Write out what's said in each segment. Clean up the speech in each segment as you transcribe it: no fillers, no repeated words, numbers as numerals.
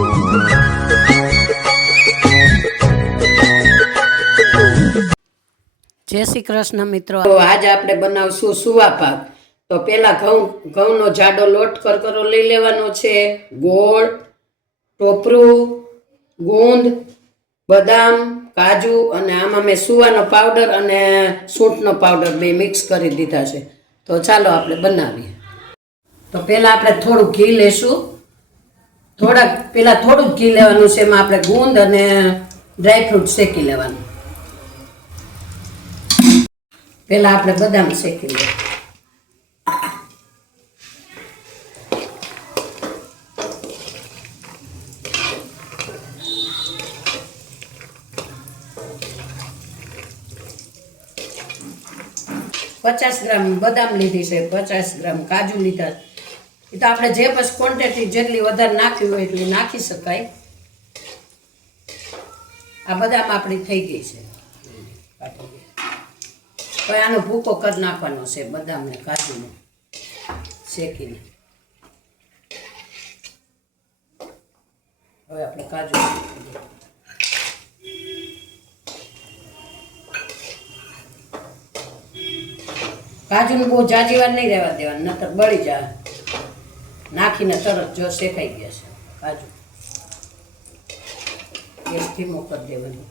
જય શ્રી કૃષ્ણ મિત્રો, આજ આપણે બનાવશું સુવા પાક। તો પેલા ઘઉંનો જાડો લોટ કરકરો લઈ લેવાનો છે, ગોળ, ટોપરું, ગુંદ, બદામ, કાજુ અને આમાં મેં સુવાનો પાવડર અને સૂંઠનો પાવડર બે મિક્સ કરી દીધા છે। તો ચાલો આપણે બનાવીએ। તો પેલા આપણે થોડું ઘી લેશું, થોડું ઘી લેવાનું છે, એમાં આપણે ગુંદ અને ડ્રાયફ્રૂટ શેકી લેવાનું। પેલા આપણે બદામ શેકી લઈએ। પચાસ ગ્રામ બદામ લીધી છે, 50 ગ્રામ કાજુ લીધા। એ તો આપણે જે પછી ક્વોન્ટિટી જેટલી વધારે નાખવી હોય એટલી નાખી શકાય। આ બદામ આપણી થઈ ગઈ છે, હવે આનો ભૂકો કરી નાખવાનો છે બદામ ને કાજુને શેકીને। હવે આપણે કાજુ કાજુને બહુ જાજી વાર નહીં રહેવા દેવાનું, નતર બળી જાય। નાખીને તરત જો શેકાઈ ગયા છે કાજુ, ગેસ ધીમો કરી દેવાનું।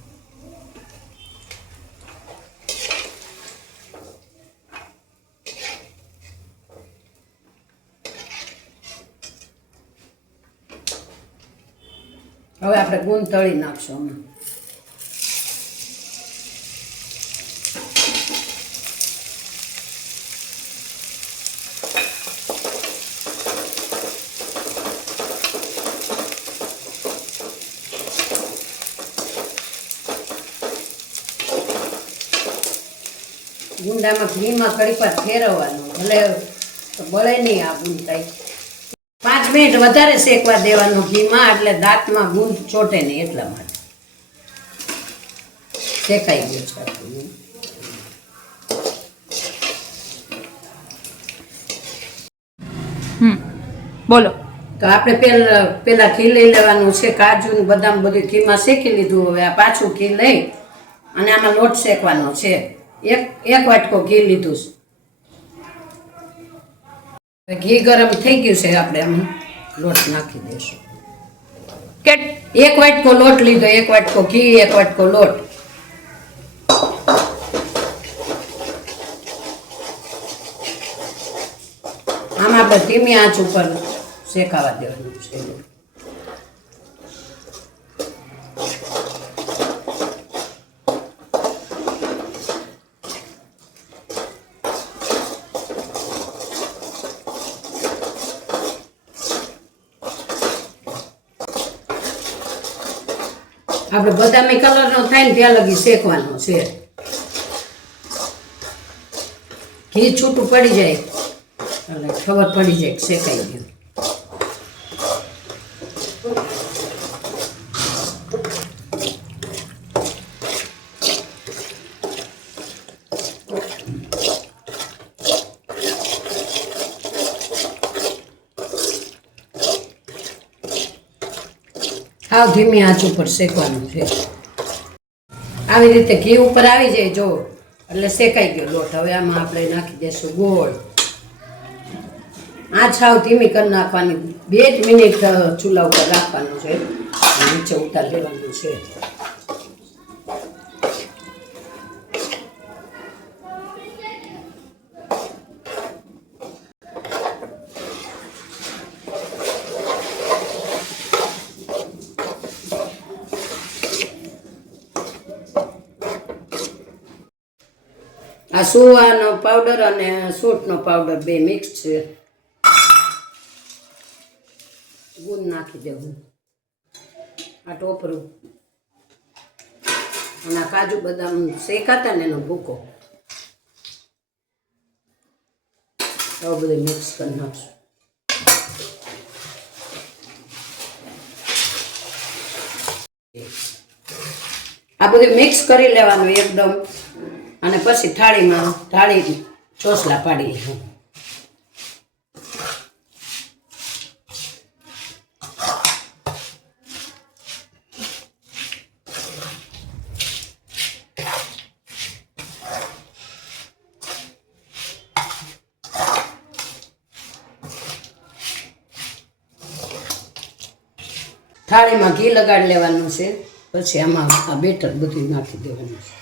હવે આપણે ગુંદ તળી નાખશું આમાં। ગુંદામાં ઘીમાં ઘડીક વાર ફેરવવાનું, ભલે બળે નહીં આ ગુંદ કાંઈ। 5 મિનિટ વધારે શેકવા દેવાનું ઘીમાં, એટલે દાંતમાં ગુંદ ચોટે નહીં, એટલા માટે શેકાઈ ગયું છે। બોલો। તો આપણે પેલા ઘી લઈ લેવાનું છે, કાજુ ને બદામ બધું ઘીમાં શેકી લીધું। હવે આ પાછું ઘી લઈ અને આમાં લોટ શેકવાનો છે। એક વાટકો ઘી લીધું છે, ઘી ગરમ થઈ ગયું છે, આપણે આમાં લોટ નાખી દઈશું। એક વાટકો લોટ લીધો, એક વાટકો ઘી, એક વાટકો લોટ। આમાં આપણે ધીમી આંચ ઉપર શેકાવા દેવાનું છે। આપણે બદામી કલરનો થાય ને ત્યાં લગી શેકવાનો છે। ઘી છૂટું પડી જાય એટલે ખબર પડી જાય કે શેકાઈ ગયું। હાવ ધીમી આંચ ઉપર શેકવાનું છે। આવી રીતે ઘી ઉપર આવી જાય જો, એટલે શેકાઈ ગયો લોટ। હવે આમાં આપણે નાખી દઈશું ગોળ। આંચ હાવ ધીમી કરી નાખવાની, 2 મિનિટ ચૂલા ઉપર રાખવાનું છે, નીચે ઉતાર લેવાનું છે। આ સુવાનો પાવડર અને સૂંઠનો પાવડર બે મિક્સ છે। ગુંદ નાખી દેવું, આ ટોપરું અને આ કાજુ બદામ શેકાતા ને એનો ભૂકો, આવું બધું મિક્સ કરી નાખશું। આ બધું મિક્સ કરી લેવાનું એકદમ, અને પછી થાળી ચોસલા પાડી લેવું। થાળીમાં ઘી લગાડી લેવાનું છે, પછી આમાં આ બેટર બધું નાખી દેવાનું છે.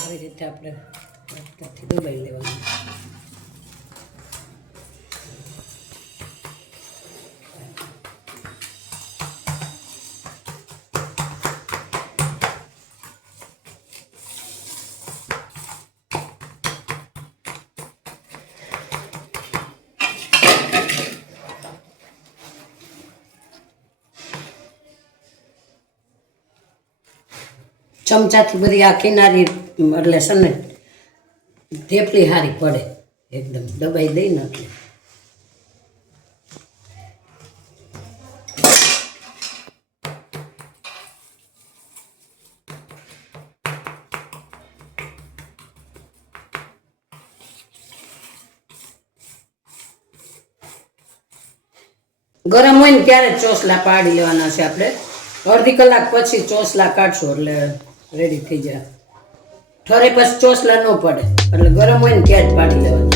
આવી રીતે આપણે હાથથી દબાઈ લેવાનું. ચમચાથી બધી આ કિનારી એટલે છે ને થેપલી સારી પડે, એકદમ દબાઈ દઈ ને એટલે. ગરમ હોય ને ત્યારે ચોસલા પાડી લેવાના છે આપણે. અડધી કલાક પછી ચોસલા કાઢશું એટલે રેડી થઈ જાય. ઠરે પછી ચોસલા ન પડે એટલે ગરમ હોય ને ત્યાં જ પાડી લેવાનું.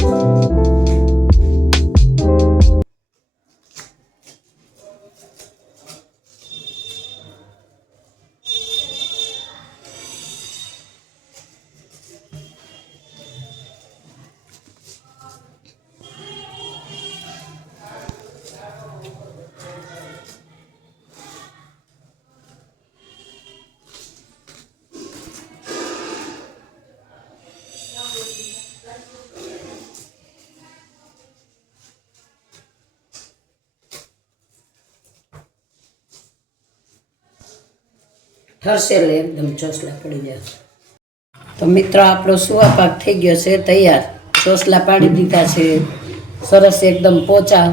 ઠરશે એટલે એકદમ ચોસલા પડી જાય. તો મિત્રો આપણો સુવા પાક થઈ ગયો છે તૈયાર. ચોસલા પાડી દીધા છે સરસ એકદમ પોચા.